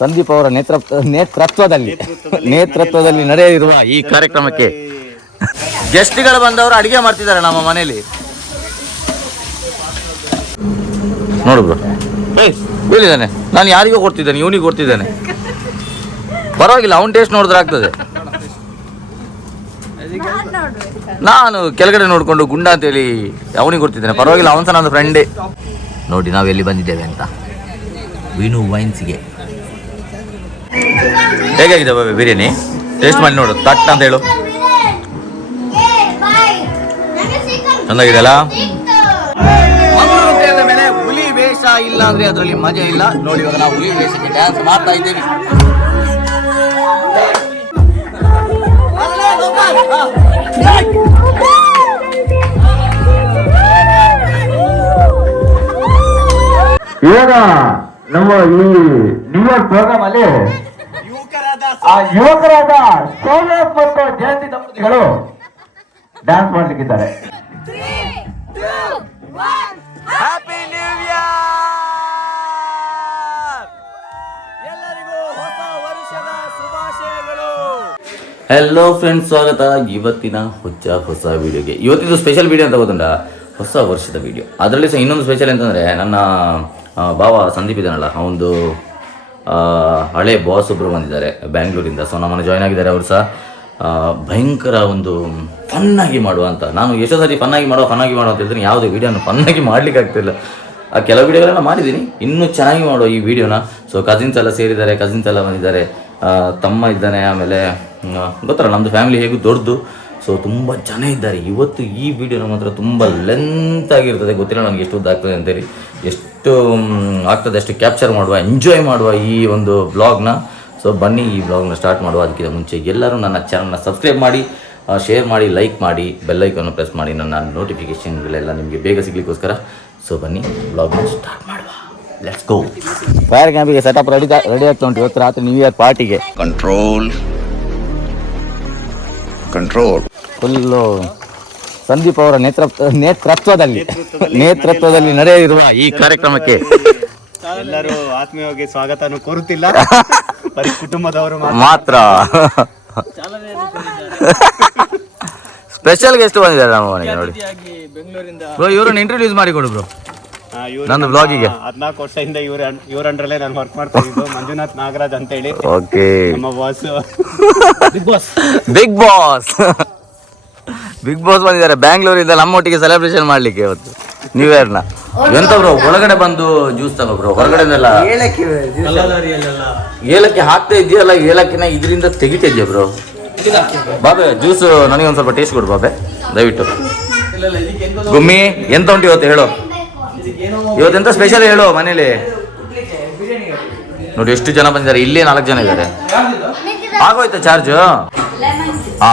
ಸಂದೀಪ್ ಅವರ ನೇತೃತ್ವದಲ್ಲಿ ನಡೆಯಲಿರುವ ಈ ಕಾರ್ಯಕ್ರಮಕ್ಕೆ ಗೆಸ್ಟ್ಗಳು ಬಂದವರು ಅಡಿಗೆ ಮಾಡ್ತಿದ್ದಾರೆ ನಮ್ಮ ಮನೆಯಲ್ಲಿ. ನೋಡು ಬ್ರೋ, ಹೇಳಿದ್ದಾನೆ ನಾನು ಯಾರಿಗೋ ಕೊಡ್ತಿದ್ದೇನೆ, ಇವನಿಗೆ ಕೊಡ್ತಿದ್ದೇನೆ. ಪರವಾಗಿಲ್ಲ, ಅವ್ನು ಟೇಸ್ಟ್ ನೋಡಿದ್ರೆ ಆಗ್ತದೆ. ನಾನು ಕೆಳಗಡೆ ನೋಡ್ಕೊಂಡು ಗುಂಡ ಅಂತೇಳಿ ಅವನಿಗೆ ಕೊಡ್ತಿದ್ದೇನೆ. ಪರವಾಗಿಲ್ಲ, ಅವನ್ ಸಹ ನನ್ನ ಫ್ರೆಂಡೇ. ನೋಡಿ ನಾವು ಎಲ್ಲಿ ಬಂದಿದ್ದೇವೆ ಅಂತ, ವಿನು ವೈನ್ಸ್ಗೆ. ಹೇಗಾಗಿದೆ ಬಾಬೆ ಬಿರಿಯಾನಿ? ಟೇಸ್ಟ್ ಮಾಡಿ ನೋಡು, ತಟ್ ಅಂತ ಹೇಳು. ಚೆನ್ನಾಗಿದೆ ಅಲ್ಲ? ಮೇಲೆ ಹುಲಿ ವೇಷ ಇಲ್ಲ ಅಂದ್ರೆ ಅದರಲ್ಲಿ ಮಜಾ ಇಲ್ಲ. ನೋಡಿ ಇವಾಗ ನಾವು ಹುಲಿ ವೇಷಕ್ಕೆ ಡ್ಯಾನ್ಸ್ ಮಾಡ್ತಾ ಇದ್ದೇವೆ. ಇವಾಗ ನಮ್ಮ ಈ ನ್ಯೂ ಇಯರ್ ಪ್ರೋಗ್ರಾಮ್ ಅಲ್ಲಿ ಯುವಕರಾದ ಸೋಮನಾಥ್ ಮತ್ತು ಜಯಂತಿ ದಂಪತಿಗಳು ಡ್ಯಾನ್ಸ್ ಮಾಡ್ಲಿಕ್ಕಿದ್ದಾರೆ. Happy new year! ಎಲ್ಲರಿಗೂ ಹೊಸ ವರ್ಷದ ಶುಭಾಶಯಗಳು. ಹೆಲೋ ಫ್ರೆಂಡ್ಸ್, ಸ್ವಾಗತ ಇವತ್ತಿನ ಹೊಸ ವಿಡಿಯೋಗೆ. ಇವತ್ತಿನ ಸ್ಪೆಷಲ್ ವಿಡಿಯೋ ಅಂತ ಗೊತ್ತುಂಟ, ಹೊಸ ವರ್ಷದ ವಿಡಿಯೋ. ಅದರಲ್ಲಿ ಸಹ ಇನ್ನೊಂದು ಸ್ಪೆಷಲ್ ಅಂತಂದರೆ, ನನ್ನ ಭಾವ ಸಂದೀಪ್ ಇದ್ದಾನಲ್ಲ, ಅವನದು ಹಳೆ ಬಾಸ್ ಒಬ್ಬರು ಬಂದಿದ್ದಾರೆ ಬ್ಯಾಂಗ್ಳೂರಿಂದ. ಸೊ ನಮ್ಮನ್ನು ಜಾಯ್ನ್ ಆಗಿದ್ದಾರೆ. ಅವರು ಸಹ ಭಯಂಕರ ಒಂದು ಫನ್ನಾಗಿ ಮಾಡುವ ಅಂತ. ನಾನು ಎಷ್ಟೋ ಸಾರಿ ಫನ್ನಾಗಿ ಮಾಡುವ ಅಂತ ಹೇಳ್ತೀನಿ, ಯಾವುದೇ ವೀಡಿಯೋನ ಫನ್ನಾಗಿ ಮಾಡಲಿಕ್ಕೆ ಆಗ್ತಿಲ್ಲ. ಆ ಕೆಲವು ವೀಡಿಯೋಗಳೆಲ್ಲ ಮಾಡಿದ್ದೀನಿ, ಇನ್ನೂ ಚೆನ್ನಾಗಿ ಮಾಡುವ ಈ ವಿಡಿಯೋನ. ಸೊ ಕಸಿನ್ಸ್ ಎಲ್ಲ ಸೇರಿದ್ದಾರೆ, ಕಸಿನ್ಸ್ ಎಲ್ಲ ಬಂದಿದ್ದಾರೆ, ತಮ್ಮ ಇದ್ದಾನೆ, ಆಮೇಲೆ ಗೊತ್ತಲ್ಲ ನಮ್ಮದು ಫ್ಯಾಮಿಲಿ ಹೇಗೂ ದೊಡ್ಡದು. ಸೊ ತುಂಬ ಜನ ಇದ್ದಾರೆ. ಇವತ್ತು ಈ ವಿಡಿಯೋನ ಮಾತ್ರ ತುಂಬ ಲೆಂತ್ ಆಗಿರ್ತದೆ, ಗೊತ್ತಿಲ್ಲ ನನಗೆ ಎಷ್ಟು ಉದ್ದಾಗ್ತದೆ ಅಂತೇಳಿ. ಎಷ್ಟು ಆಗ್ತದೆ ಅಷ್ಟು ಕ್ಯಾಪ್ಚರ್ ಮಾಡುವ, ಎಂಜಾಯ್ ಮಾಡುವ ಈ ಒಂದು ಬ್ಲಾಗ್ನ. ಸೊ ಬನ್ನಿ ಈ ಬ್ಲಾಗ್ನ ಸ್ಟಾರ್ಟ್ ಮಾಡುವ. ಅದಕ್ಕಿಂತ ಮುಂಚೆ ಎಲ್ಲರೂ ನನ್ನ ಚಾನಲ್ನ ಸಬ್ಸ್ಕ್ರೈಬ್ ಮಾಡಿ, ಶೇರ್ ಮಾಡಿ, ಲೈಕ್ ಮಾಡಿ, ಬೆಲ್ಲೈಕನ್ನು ಪ್ರೆಸ್ ಮಾಡಿ, ನನ್ನ ನೋಟಿಫಿಕೇಷನ್ಗಳೆಲ್ಲ ನಿಮಗೆ ಬೇಗ ಸಿಗಲಿಕ್ಕೋಸ್ಕರ. ಸೊ ಬನ್ನಿ ಬ್ಲಾಗ್ನ ಸ್ಟಾರ್ಟ್ ಮಾಡುವ. Let's go. ಫೈರ್ ಕ್ಯಾಂಪಿಗೆ ಸೆಟಪ್ ರೆಡಿ ಆಗ್ತಾ ಉಂಟು. ಇವತ್ತು ರಾತ್ರಿ ನ್ಯೂ ಇಯರ್ ಪಾರ್ಟಿಗೆ ಕಂಟ್ರೋಲ್ ಫುಲ್ಲು ಸಂದೀಪ್ ಅವರ ನೇತೃತ್ವದಲ್ಲಿ ನಡೆಯಲಿರುವ ಈ ಕಾರ್ಯಕ್ರಮಕ್ಕೆ ಎಲ್ಲರೂ ಆತ್ಮೀಯವಾಗಿ ಸ್ವಾಗತನೂ ಕೋರುತ್ತಿಲ್ಲ, ಬರೀ ಕುಟುಂಬದವರು ಮಾತ್ರ. ಸ್ಪೆಷಲ್ ಗೆಸ್ಟ್ ಬಂದಿದ್ದಾರೆ ನಮ್ಮ ಮನೆಗೆ. ನೋಡಿ ಬ್ರೋ, ಇವರನ್ನು ಇಂಟ್ರೊಡ್ಯೂಸ್ ಮಾಡಿ ಕೊಡು ಬ್ರೋ ನನ್ನ ಬ್ಲಾಗಿಗೆ. 14 ವರ್ಷದಿಂದ ಇವ್ರ ಅಂಡ್ರಲ್ಲೇ ನಾನು ವರ್ಕ್ ಮಾಡ್ತಾ ಇದ್ದು. ಮಂಜುನಾಥ್ ನಾಗರಾಜ್ ಅಂತ ಹೇಳಿ. ಓಕೆ, ನಮ್ಮ ಬಾಸ್ ಬಿಗ್ ಬಾಸ್ ಬಂದಿದ್ದಾರೆ ಬ್ಯಾಂಗ್ಳೂರಿಂದ ನಮ್ಮೊಟ್ಟಿಗೆ ಸೆಲೆಬ್ರೇಷನ್ ಮಾಡ್ಲಿಕ್ಕೆ ಇವತ್ತು ನ್ಯೂ ಇಯರ್ನ. ಎಂತ ಬ್ರೋ, ಒಳಗಡೆ ಬಂದು ಜ್ಯೂಸ್ ತಗೋ ಬ್ರೋ, ಹೊರಗಡೆನೆಲ್ಲ ಏಲಕ್ಕಿ ಹಾಕ್ತಾ ಇದೆಯಲ್ಲ, ಏಲಕ್ಕಿನ ಇದರಿಂದ ತೆಗಿತಾ ಇದೆಯಾ ಬ್ರೋ? ಬಾಬೆ ಜ್ಯೂಸ್ ನನಗೆ ಒಂದು ಸ್ವಲ್ಪ ಟೇಸ್ಟ್ ಕೊಡು ಬಾಬೆ ದಯವಿಟ್ಟು. ಗುಮ್ಮಿ ಎಂತ ಉಂಟು ಇವತ್ತು ಹೇಳು, ಇವತ್ತೆಂತ ಸ್ಪೆಷಲ್ ಹೇಳು ಮನೇಲಿ. ನೋಡಿ ಎಷ್ಟು ಜನ ಬಂದಿದ್ದಾರೆ, ಇಲ್ಲೇ 4 ಜನ ಇದ್ದಾರೆ. ಆಗೋಯ್ತಾ ಚಾರ್ಜ್?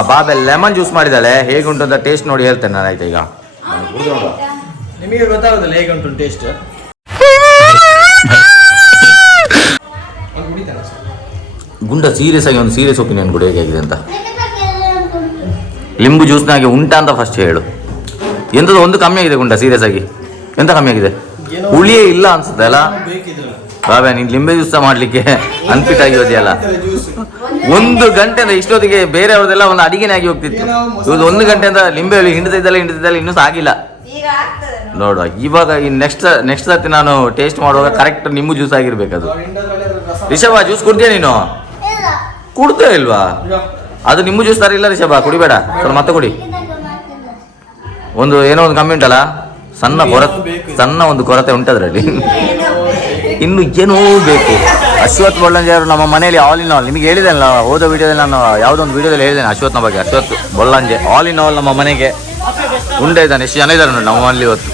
ಬಾಬೆ ಲೆಮನ್ ಜ್ಯೂಸ್ ಮಾಡಿದಾಳೆ, ಹೇಗುಂಟು ಅಂತ ಟೇಸ್ಟ್ ನೋಡಿ ಹೇಳ್ತೇನೆ ನಾನು. ಆಯ್ತಾ ಈಗ ನಿಮಗೆ ಗೊತ್ತಾಗೋದಿಲ್ಲ ಹೇಗುಂಟು ಟೇಸ್ಟ್. ಗುಂಡ ಸೀರಿಯಸ್ ಆಗಿ ಒಂದು ಸೀರಿಯಸ್ ಒಪಿನಿಯನ್ ಕೂಡ ಹೇಗಾಗಿದೆ ಅಂತ. ಲಿಂಬು ಜ್ಯೂಸ್ನಾಗೆ ಉಂಟಾ ಅಂತ ಫಸ್ಟ್ ಹೇಳು. ಎಂಥದ್ದು ಒಂದು ಕಮ್ಮಿ ಆಗಿದೆ ಗುಂಡ, ಸೀರಿಯಸ್ ಆಗಿ ಎಂತ ಕಮ್ಮಿ ಆಗಿದೆ? ಹುಳಿಯೇ ಇಲ್ಲ ಅನ್ಸುತ್ತೆ ಅಲ್ಲ ಬಾಬೆ? ನೀನು ಲಿಂಬೆ ಜ್ಯೂಸ್ ಮಾಡ್ಲಿಕ್ಕೆ ಅನ್ಫಿಟ್ ಆಗಿರೋದಿಯಲ್ಲ. 1 ಗಂಟೆಯಿಂದ ಇಷ್ಟೊತ್ತಿಗೆ ಬೇರೆ ಅವ್ರದೆಲ್ಲ ಒಂದು ಅಡಿಗೆನೇ ಆಗಿ ಹೋಗ್ತಿತ್ತು. ಇವತ್ತು 1 ಗಂಟೆಯಿಂದ ಲಿಂಬೆ ಹಿಂಡ್ತಿದ್ದಲ್ಲ ಇನ್ನೂ ಸಾಗಿಲ್ಲ ನೋಡುವ. ಇವಾಗ ಈ ನೆಕ್ಸ್ಟ್ ಸರ್ತಿ ನಾನು ಟೇಸ್ಟ್ ಮಾಡುವಾಗ ಕರೆಕ್ಟ್ ನಿಂಬು ಜ್ಯೂಸ್ ಆಗಿರ್ಬೇಕದು. ರಿಷಭ ಜ್ಯೂಸ್ ಕುಡ್ತೀಯ ನೀನು? ಕುಡ್ತೇ ಇಲ್ವಾ? ಅದು ನಿಂಬು ಜ್ಯೂಸ್ ತರ ಇಲ್ಲ ರಿಷಭ, ಕುಡಿಬೇಡ, ಸ್ವಲ್ಪ ಮತ್ತೆ ಕುಡಿ. ಏನೋ ಒಂದು ಕಮ್ಮಿ ಉಂಟಲ್ಲ, ಸಣ್ಣ ಒಂದು ಕೊರತೆ ಉಂಟದ್ರಲ್ಲಿ. ಇನ್ನು ಏನೋ ಬೇಕು. ಅಶ್ವಥ್ ಬೊಳ್ಳಂಜೆ ಅವರು ನಮ್ಮ ಮನೆಯಲ್ಲಿ ಆಲ್ ಇನ್ ಆಲ್, ನಿಮಗೆ ಹೇಳಿದೆನಲ್ಲ ಹೋದ ವಿಡಿಯೋದಲ್ಲಿ, ನಾನು ಯಾವುದೋ ಒಂದು ವಿಡಿಯೋದಲ್ಲಿ ಹೇಳಿದ್ದೇನೆ ಅಶ್ವತ್ನ ಬಗ್ಗೆ. ಅಶ್ವಥ್ ಬೊಳ್ಳಂಜೆ ಆಲ್ ಇನ್ ಆಲ್ ನಮ್ಮ ಮನೆಗೆ ಉಂಡೆ ಇದ್ದಾನೆ. ಎಷ್ಟು ಜನ ಇದ್ದಾರೆ ನೋಡಿ ನಮ್ಮ ಮನೇಲಿ ಇವತ್ತು.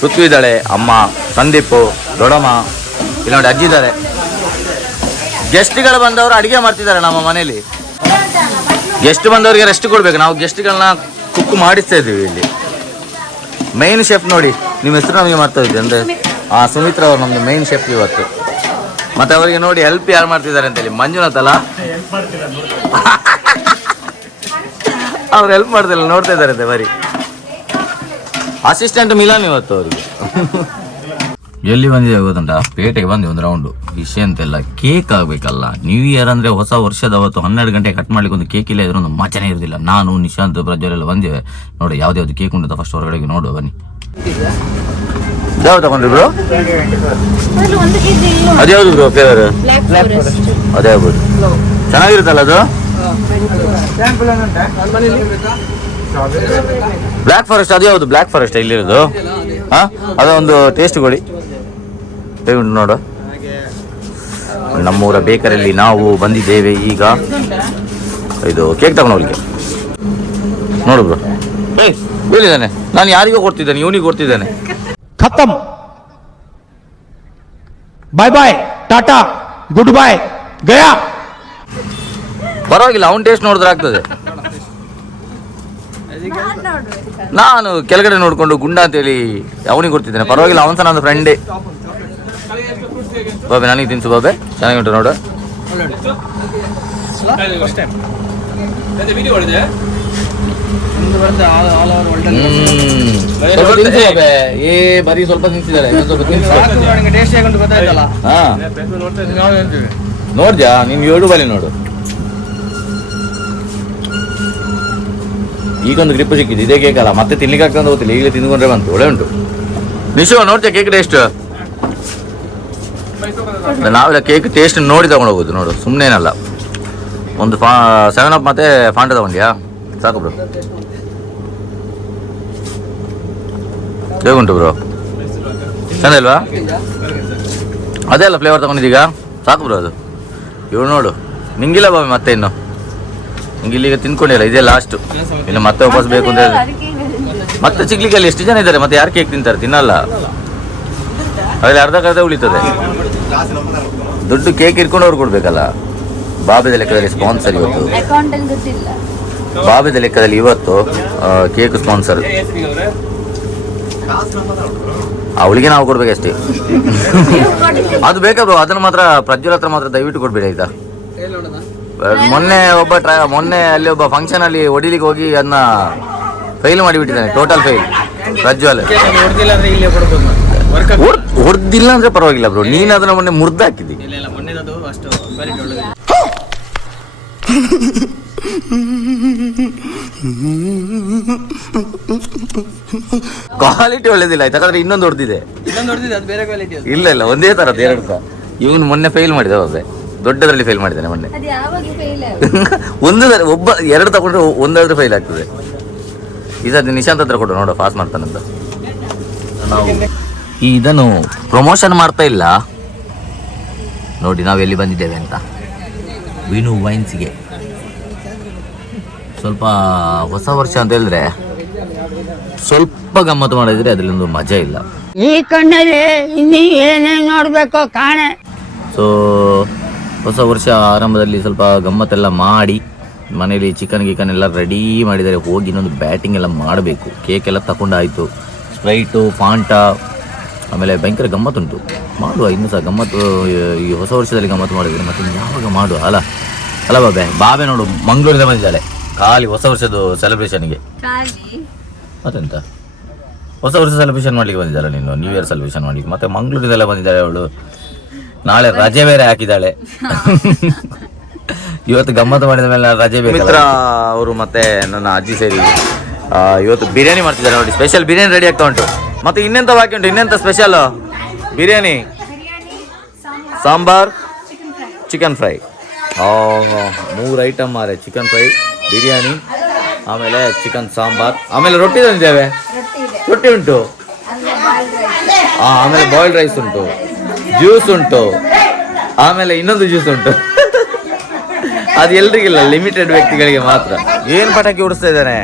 ಪೃಥ್ವಿ ಇದ್ದಾಳೆ, ಅಮ್ಮ, ಸಂದೀಪು, ದೊಡ್ಡಮ್ಮ, ಇಲ್ಲಿ ನೋಡಿ ಅಜ್ಜಿ ಇದ್ದಾರೆ. ಗೆಸ್ಟ್ಗಳು ಬಂದವರು ಅಡುಗೆ ಮಾಡ್ತಿದ್ದಾರೆ ನಮ್ಮ ಮನೇಲಿ. ಗೆಸ್ಟ್ ಬಂದವರಿಗೆ ರೆಸ್ಟ್ ಕೊಡ್ಬೇಕು, ನಾವು ಗೆಸ್ಟ್ಗಳನ್ನ ಕುಕ್ ಮಾಡಿಸ್ತಾ ಇದ್ದೀವಿ ಇಲ್ಲಿ. ಮೈನ್ ಶೆಫ್ ನೋಡಿ, ನಿಮ್ಮ ಹೆಸರು ನಮಗೆ ಮಾಡ್ತಾ ಇದ್ದೆ ಅಂದರೆ ಸುಮಿತ್ರಾ ಅವರು ನಮ್ದು ಮೈನ್ ಶೆಫ್ ಇವತ್ತು. ಮತ್ತೆ ಅವರಿಗೆ ನೋಡಿ ಹೆಲ್ಪ್ ಯಾರು ಮಾಡ್ತಿದ್ದಾರೆ ಅಂತೇಳಿ, ಮಂಜುನಾಥ್ ಅಲ್ಲ ಅವ್ರು ಹೆಲ್ಪ್ ಮಾಡ್ತಿಲ್ಲ, ನೋಡ್ತಾ ಇದ್ದಾರೆ ಬರೀ. ಅಸಿಸ್ಟೆಂಟ್ ಮಿಲಾನ್ ಇವತ್ತು ಅವರಿಗೆ. ಎಲ್ಲಿ ಬಂದಿದೆ ಗೊತ್ತುಂಟ, ಪೇಟೆಗೆ ಬಂದೆ ಒಂದು ರೌಂಡು. ವಿಷಯ ಅಂತೆಲ್ಲ ಕೇಕ್ ಆಗಬೇಕಲ್ಲ. ನ್ಯೂ ಇಯರ್ ಅಂದರೆ ಹೊಸ ವರ್ಷದ ಅವತ್ತು 12 ಗಂಟೆಗೆ ಕಟ್ ಮಾಡ್ಲಿಕ್ಕೆ ಒಂದು ಕೇಕ್ ಇಲ್ಲ ಇದ್ರೆ ಒಂದು ಮಜಾನೇ ಇರೋದಿಲ್ಲ. ನಾನು ನಿಶಾಂತ್ ಪ್ರಜ್ವಲೆಲ್ಲ ಬಂದಿವೆ ನೋಡಿ. ಯಾವ್ದು ಕೇಕ್ ಉಂಟು ಫಸ್ಟ್ ಹೊರಗಡೆಗೆ ನೋಡುವ ಬನ್ನಿ. ಯಾವ್ದು ತಗೊಂಡ್ರಿ ಬ್ರೋ? ಅದ್ಯಾವುದು ಬ್ರೋ ಫ್ಲೇವರ್? ಅದೇ ಆಗ್ಬೋದು, ಚೆನ್ನಾಗಿರುತ್ತಲ್ಲ ಅದು. ಬ್ಲ್ಯಾಕ್ ಫಾರೆಸ್ಟ್ ಅದು ಯಾವುದು? ಬ್ಲ್ಯಾಕ್ ಫಾರೆಸ್ಟ್ ಇಲ್ಲಿರೋದು? ಹಾ, ಅದೊಂದು ಟೇಸ್ಟ್ ಕೊಡಿ ಉಂಟು ನೋಡು. ನಮ್ಮೂರ ಬೇಕರಿಯಲ್ಲಿ ನಾವು ಬಂದಿದ್ದೇವೆ ಈಗ ಇದು ಕೇಕ್ ತಗೊಂಡೋಗ್ಲಿಕ್ಕೆ. ನೋಡು ಬ್ರೋ, ಹೇಳಿದ್ದಾನೆ ನಾನು ಯಾರಿಗೂ ಕೊಡ್ತಿದ್ದೇನೆ, ಇವನಿಗೆ ಕೊಡ್ತಿದ್ದೇನೆ. खत्म bye bye tata goodbye गया. ಪರವಾಗಿಲ್ಲ, ಅವ್ನ ಟೇಸ್ಟ್ ನೋಡಿದ್ರೆ ಆಗ್ತದೆ. ನಾನು ಕೆಳಗಡೆ ನೋಡ್ಕೊಂಡು ಗುಂಡ ಅಂತೇಳಿ ಅವನಿಗೆ ಕೊಡ್ತಿದ್ದೇನೆ. ಪರವಾಗಿಲ್ಲ, ಅವನ್ ಸಹ ನನ್ನ ಫ್ರೆಂಡೇ. ಬಾಬೆ ನನಗೆ ತಿನ್ಸು ಬಾಬೆ, ಚೆನ್ನಾಗಿ ಉಂಟು ನೋಡು. ಸ್ವಲ್ಪ ತಿನ್ಸು ಬಾಬೆ. ಬರೀ ಸ್ವಲ್ಪ ತಿನ್ಸಿದ್ದಾರೆ, ಸ್ವಲ್ಪ ತಿನ್ಸು. ಹಾ ನೋಡ್ದ್ಯಾ? ನೀನ್ 7 ಬಲಿ ನೋಡು. ಈಗೊಂದು ಗ್ರಿಪ್ ಸಿಕ್ಕಿದ್ದು, ಇದೇ ಕೇಕ್ ಅಲ್ಲ. ಮತ್ತೆ ತಿನ್ಲಿಕ್ಕೆ ಆಗ್ತದೆ ಗೊತ್ತಿಲ್ಲ, ಈಗಲೇ ತಿಂದ್ಕೊಂಡ್ರೆ ಬಂತು. ಒಳ್ಳೆ ಉಂಟು. ನಿಶು ನೋಡ್ತೀಯ ಕೇಕ್ ಟೇಸ್ಟ್? ನಾವೆಲ್ಲ ಕೇಕ್ ಟೇಸ್ಟ್ ನೋಡಿ ತಗೊಂಡು ಹೋಗೋದು ನೋಡು, ಸುಮ್ಮನೇನಲ್ಲ. ಒಂದು 7 ಅಪ್ ಮತ್ತೆ ಫಾಂಟ ತಗೊಂಡ್ಯಾ? ಸಾಕು ಬ್ರೋ. ಹೇಗುಂಟು ಬ್ರೋ? ಚೆಂದ ಇಲ್ವಾ? ಅದೇ ಅಲ್ಲ ಫ್ಲೇವರ್ ತಗೊಂಡಿದ್ದೀಗ? ಸಾಕು ಬ್ರೋ ಅದು. ಇವ್ರು ನೋಡು, ನಿಂಗಿಲ್ಲ ಬಾಬಿ ಮತ್ತೆ ಇನ್ನು. ನಿಂಗೆ ಇಲ್ಲಿಗೆ ತಿನ್ಕೊಂಡಿಲ್ಲ, ಇದೇ ಲಾಸ್ಟು. ಇನ್ನು ಮತ್ತೆ ವಾಪಸ್ ಬೇಕು ಅಂತ ಮತ್ತೆ ಸಿಗ್ಲಿಕ್ಕಲ್ಲಿ ಎಷ್ಟು ಜನ ಇದ್ದಾರೆ? ಮತ್ತೆ ಯಾರು ಕೇಕ್ ತಿಂತಾರೆ? ತಿನ್ನಲ್ಲ. ಅದ್ರಲ್ಲಿ ಅರ್ಧ ಉಳಿತದೆ. ದುಡ್ಡು ಕೇಕ್ ಇಟ್ಕೊಂಡು ಅವ್ರು ಕೊಡ್ಬೇಕಲ್ಲ. ಬಾಬೆದ ಲೆಕ್ಕದಲ್ಲಿ ಸ್ಪಾನ್ಸರ್ ಇವತ್ತು. ಬಾಬೆದ ಲೆಕ್ಕದಲ್ಲಿ ಇವತ್ತು ಕೇಕ್ ಸ್ಪಾನ್ಸರ್ ಅವಳಿಗೆ ನಾವು ಕೊಡ್ಬೇಕಷ್ಟೇ. ಅದು ಬೇಕಾ ಬ್ರೋ? ಅದನ್ನು ಮಾತ್ರ ಪ್ರಜ್ವಲ್ ಹತ್ರ ಮಾತ್ರ ದಯವಿಟ್ಟು ಕೊಡ್ಬೇಡಿ ಆಯ್ತಾ? ಮೊನ್ನೆ ಅಲ್ಲಿ ಒಬ್ಬ ಫಂಕ್ಷನ್ ಅಲ್ಲಿ ಹೊಡಿಲಿಕ್ಕೆ ಹೋಗಿ ಅದನ್ನ ಫೈಲ್ ಮಾಡಿಬಿಟ್ಟಿದ್ದಾನೆ, ಟೋಟಲ್ ಫೈಲ್. ಪ್ರಜ್ವಲ್ ಹೊಡೆದಿಲ್ಲ ಅಂದ್ರೆ ಪರವಾಗಿಲ್ಲ ಬ್ರೋ, ನೀನು ಅದನ್ನ ಮೊನ್ನೆ ಮುರ್ದಾಕಿದ್ದಿ. ಕ್ವಾಲಿಟಿ ಒಳ್ಳೇದಿಲ್ಲ ಆಯ್ತು, ಯಾಕಂದ್ರೆ ಇನ್ನೊಂದು ಹೊಡೆದಿದೆ. ಇಲ್ಲ ಇಲ್ಲ, ಒಂದೇ ತರದ್ದು 2 ಇವನು ಮೊನ್ನೆ ಫೈಲ್ ಮಾಡಿದ ಒಬ್ಬೆ, ದೊಡ್ಡದ್ರಲ್ಲಿ ಫೈಲ್ ಮಾಡಿದ್ದಾನೆ ಮೊನ್ನೆ. ಒಬ್ಬ 2 ತಗೊಂಡ್ರೆ ಒಂದಾದ್ರೂ ಫೈಲ್ ಆಗ್ತದೆ. ಈ ಸತಿ ನಿಶಾಂತ್ ಹತ್ರ ಕೊಡು, ನೋಡು ಪಾಸ್ ಮಾಡ್ತಾನಂತ. ನಾವು ಇದನ್ನು ಪ್ರಮೋಷನ್ ಮಾಡ್ತಾ ಇಲ್ಲ ನೋಡಿ, ನಾವು ಎಲ್ಲಿ ಬಂದಿದ್ದೇವೆ ಅಂತ. ವಿನು ವೈನ್ಸ್ಗೆ ಸ್ವಲ್ಪ ಹೊಸ ವರ್ಷ ಅಂತ ಹೇಳಿದ್ರೆ ಸ್ವಲ್ಪ ಗಮ್ಮತ್ತು ಮಾಡಿದ್ರೆ ಅದರಲ್ಲೊಂದು ಮಜಾ ಇಲ್ಲ. ಈ ಕಣ್ಣಲ್ಲಿ ಇನ್ನೀ ಏನೇನು ನೋಡ್ಬೇಕೋ ಕಾಣೆ. ಸೊ ಹೊಸ ವರ್ಷ ಆರಂಭದಲ್ಲಿ ಸ್ವಲ್ಪ ಗಮ್ಮತ್ತೆಲ್ಲ ಮಾಡಿ ಮನೇಲಿ ಚಿಕನ್ ಗಿಕನ್ ಎಲ್ಲ ರೆಡಿ ಮಾಡಿದ್ದಾರೆ. ಹೋಗಿ ಇನ್ನೊಂದು ಬ್ಯಾಟಿಂಗ್ ಎಲ್ಲ ಮಾಡಬೇಕು. ಕೇಕ್ ಎಲ್ಲ ತಗೊಂಡಾಯಿತು, ಸ್ಪ್ರೈಟು, ಫಾಂಟಾ, ಆಮೇಲೆ ಭಯಂಕರ ಗಮ್ಮತ್ತುಂಟು. ಮಾಡುವ ಇನ್ನೂ ಸಹ ಗಮ್ಮತ್ತು. ಈ ಹೊಸ ವರ್ಷದಲ್ಲಿ ಗಮ್ಮತ್ತು ಮಾಡಿದರೆ ಮತ್ತೆ ಯಾವಾಗ ಮಾಡುವ ಅಲ್ಲ ಅಲ್ಲ ಬಾಬೆ? ಬಾಬೆ ನೋಡು ಮಂಗಳೂರಿಂದ ಬಂದಿದ್ದಾಳೆ ಖಾಲಿ ಹೊಸ ವರ್ಷದ ಸೆಲೆಬ್ರೇಷನ್ಗೆ. ಮತ್ತೆಂತ ಹೊಸ ವರ್ಷ ಸೆಲೆಬ್ರೇಷನ್ ಮಾಡ್ಲಿಕ್ಕೆ ಬಂದಿದ್ದಾಳೆ ನೀನು? ನ್ಯೂ ಇಯರ್ ಸೆಲೆಬ್ರೇಷನ್ ಮಾಡ್ಲಿಕ್ಕೆ ಮತ್ತೆ ಮಂಗಳೂರಿದೆಲ್ಲ ಬಂದಿದ್ದಾಳೆ ಅವಳು. ನಾಳೆ ರಜೆ ಬೇರೆ ಹಾಕಿದ್ದಾಳೆ. ಇವತ್ತು ಗಮ್ಮತ್ತು ಮಾಡಿದ ಮೇಲೆ ರಜೆ ಬೇರೆ. ಮಿತ್ರ ಅವರು ಮತ್ತೆ ನನ್ನ ಅಜ್ಜಿ ಸೇರಿ ಇವತ್ತು ಬಿರಿಯಾನಿ ಮಾಡ್ತಿದ್ದಾರೆ ನೋಡಿ. ಸ್ಪೆಷಲ್ ಬಿರಿಯಾನಿ ರೆಡಿ ಆಗ್ತಾ ಉಂಟು. ಮತ್ತೆ ಇನ್ನೆಂತ ಬಾಕಿ ಉಂಟು? ಇನ್ನೆಂತ special? Biryani, sambar, chicken fry. 3 item ಮಾರೆ. ಚಿಕನ್ ಫ್ರೈ, ಬಿರಿಯಾನಿ, ಆಮೇಲೆ ಚಿಕನ್ ಸಾಂಬಾರ್, ಆಮೇಲೆ ರೊಟ್ಟಿ ತಂದಿದ್ದೇವೆ. ರೊಟ್ಟಿ ಉಂಟು, ಆಮೇಲೆ ಬಾಯ್ಲ್ಡ್ ರೈಸ್ ಉಂಟು, ಜ್ಯೂಸ್ ಉಂಟು, ಆಮೇಲೆ ಇನ್ನೊಂದು ಜ್ಯೂಸ್ ಉಂಟು. ಅದು ಎಲ್ರಿಗಿಲ್ಲ, ಲಿಮಿಟೆಡ್ ವ್ಯಕ್ತಿಗಳಿಗೆ ಮಾತ್ರ. ಏನ್ ಪಟಾಕಿ ಹೊಡಿಸ್ತಾ ಇದ್ದಾನೆ?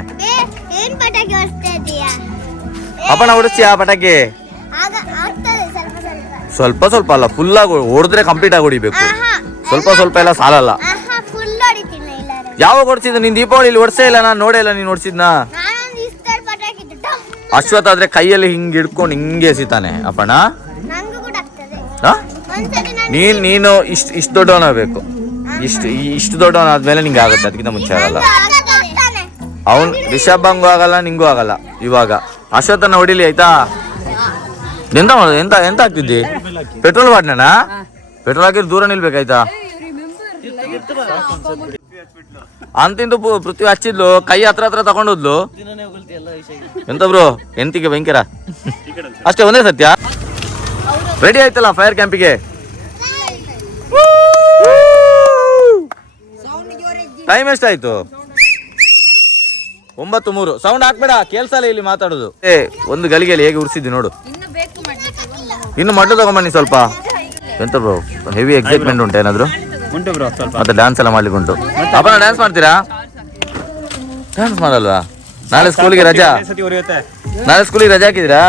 ಅಪ್ಪನ ಹೊಡಿಸ್ತೀಯಾ ಪಟಾಕಿ? ಸ್ವಲ್ಪ ಸ್ವಲ್ಪ ಅಲ್ಲ, ಫುಲ್ ಆಗಿ ಹೊಡೆದ್ರೆ ಕಂಪ್ಲೀಟ್ ಆಗಿ ಹೊಡಿಬೇಕು. ಸ್ವಲ್ಪ ಸ್ವಲ್ಪ ಎಲ್ಲ ಸಾಲಲ್ಲ. ಯಾವಾಗ ಹೊಡ್ಸಿದ್ ನೀನ್? ದೀಪಾವಳಿ ಹೊಡ್ಸೇ ಇಲ್ಲ, ನಾನು ನೋಡೇ ಇಲ್ಲ ನೀನ್ ಹೊಡ್ಸಿದ್ನಾ? ಅಶ್ವತ್ ಆದ್ರೆ ಕೈಯಲ್ಲಿ ಹಿಂಗ್ ಹಿಡ್ಕೊಂಡು ಹಿಂಗೆ ಎಸಿತಾನೆ ಅಪ್ಪಣ. ನೀನು ಇಷ್ಟು ದೊಡ್ಡವನಾಗಬೇಕು. ಇಷ್ಟು ದೊಡ್ಡವನಾದ್ಮೇಲೆ ನಿಂಗೆ ಆಗುತ್ತೆ, ಅದಕ್ಕಿಂತ ಮುಂಚೆ ಆಗಲ್ಲ. ಅವ್ನು ರಿಷಬ್ ಹಂಗೂ ಆಗಲ್ಲ, ನಿಂಗೂ ಆಗಲ್ಲ. ಇವಾಗ ಅಶ್ವತ್ಥನ ಹೊಡಿಲಿ ಆಯ್ತಾ? ಎಂತ ಮಾಡೋದು? ಎಂತ ಎಂತ ಹಾಕ್ತಿದ್ದಿ? ಪೆಟ್ರೋಲ್ ಬಾಟ್ಲನಾ? ಪೆಟ್ರೋಲ್ ಹಾಕಿದ್ರೆ ದೂರ ನಿಲ್ಬೇಕಾಯ್ತಾ? ಅಂತಿಂದು ಪೃಥ್ವಿ ಹಚ್ಚಿದ್ಲು, ಕೈ ಹತ್ರ ಹತ್ರ ತಗೊಂಡೋದ್ಲು. ಎಂತ ಬ್ರೋ ಎಂತಿಗೆ ಭಯಂಕರ ಅಷ್ಟೇ, ಒಂದೇ ಸತ್ಯ. ರೆಡಿ ಆಯ್ತಲ್ಲ ಫೈರ್ ಕ್ಯಾಂಪಿಗೆ? ಟೈಮ್ ಎಷ್ಟಾಯ್ತು? 9:03. ಸೌಂಡ್ ಹಾಕ್ಬೇಡ, ಕೇಳ್ಸಲ್ಲ ಇಲ್ಲಿ ಮಾತಾಡೋದು. ಒಂದು ಗಳಿಗೆಯಲ್ಲಿ ಹೇಗೆ ಉರ್ಸಿದ್ದಿ ನೋಡು. ಇನ್ನು ಮಡ್ಲು ತಗೊಂಬನ್ನಿ ಸ್ವಲ್ಪ. ಎಂತ ಬ್ರೋ ಹೆವಿ ಎಕ್ಸೈಟ್ಮೆಂಟ್ ಉಂಟು ಏನಾದ್ರು? ಉಂಟು ಬ್ರೋ ಸ್ವಲ್ಪ. ಮತ್ತೆ ಡ್ಯಾನ್ಸ್ ಎಲ್ಲ ಮಾಡ್ಲಿಕ್ಕೆ ಉಂಟು. ಅಪ್ಪನ ಡ್ಯಾನ್ಸ್ ಮಾಡ್ತೀರಾ? ಡ್ಯಾನ್ಸ್ ಮಾಡಲ್ವಾ? ನಾಳೆ ಸ್ಕೂಲಿಗೆ ರಜಾ? ನಾಳೆ ಸ್ಕೂಲಿಗೆ ರಜಾ ಹಾಕಿದ್ದೀರಾ?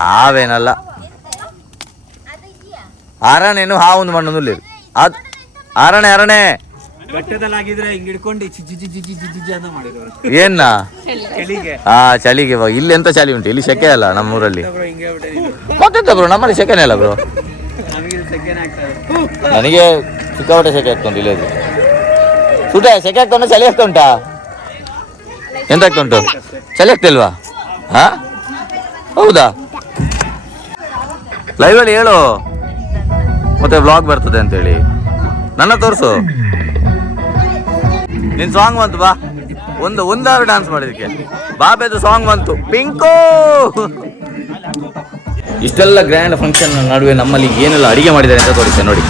ಹಾವೇನಲ್ಲ, ಆರಣೆನು ಹಾ ಒಂದು ಮಣ್ಣು ಅದ್ ಆರಣೆ ಆರಣೆ ಏನ್ನ ಹಾ ಚಳಿಗೆ. ಇಲ್ಲಿ ಎಂತ ಚಳಿ ಉಂಟು? ಇಲ್ಲಿ ಸೆಕೆ ಅಲ್ಲ ನಮ್ಮೂರಲ್ಲಿ. ಮತ್ತೆಂತ ಬ್ರೋ ನಮ್ಮಲ್ಲಿ ಸೆಕೆನೇ ಅಲ್ಲ ಬ್ರೋ. ನನಗೆ ಸಿಕ್ಕಾಪಟ್ಟೆ ಸೆಕೆ ಆಗ್ತಾ ಉಂಟು ಇಲ್ಲಿ. ಸುಟ ಸೆಕೆ ಆಗ್ತಾ ಉಂಟು, ಚಳಿ ಆಗ್ತಾ ಉಂಟಾ? ಎಂತ ಆಗ್ತಾ ಉಂಟು? ಚಳಿ ಆಗ್ತಿಲ್ವಾ? ಹಾ ಹೌದಾ? ಲೈವ್ ಅಲ್ಲಿ ಹೇಳು, ಮತ್ತೆ ವ್ಲಾಗ್ ಬರ್ತದೆ ಅಂತೇಳಿ. ನನ್ನ ತೋರಿಸು. ನಿನ್ ಸಾಂಗ್ ಬಂತು, ಬಾ. ಒಂದಾದ್ರು ಡ್ಯಾನ್ಸ್ ಮಾಡಿದಕ್ಕೆ ಬಾಬೆದು ಸಾಂಗ್ ಬಂತು. ಪಿಂಕು ಇಷ್ಟೆಲ್ಲ ಗ್ರ್ಯಾಂಡ್ ಫಂಕ್ಷನ್ ನಡುವೆ ನಮ್ಮಲ್ಲಿ ಏನೆಲ್ಲ ಅಡಿಗೆ ಮಾಡಿದ್ದಾರೆ ಅಂತ ತೋರಿಸ್ತೇನೆ ನೋಡಿ.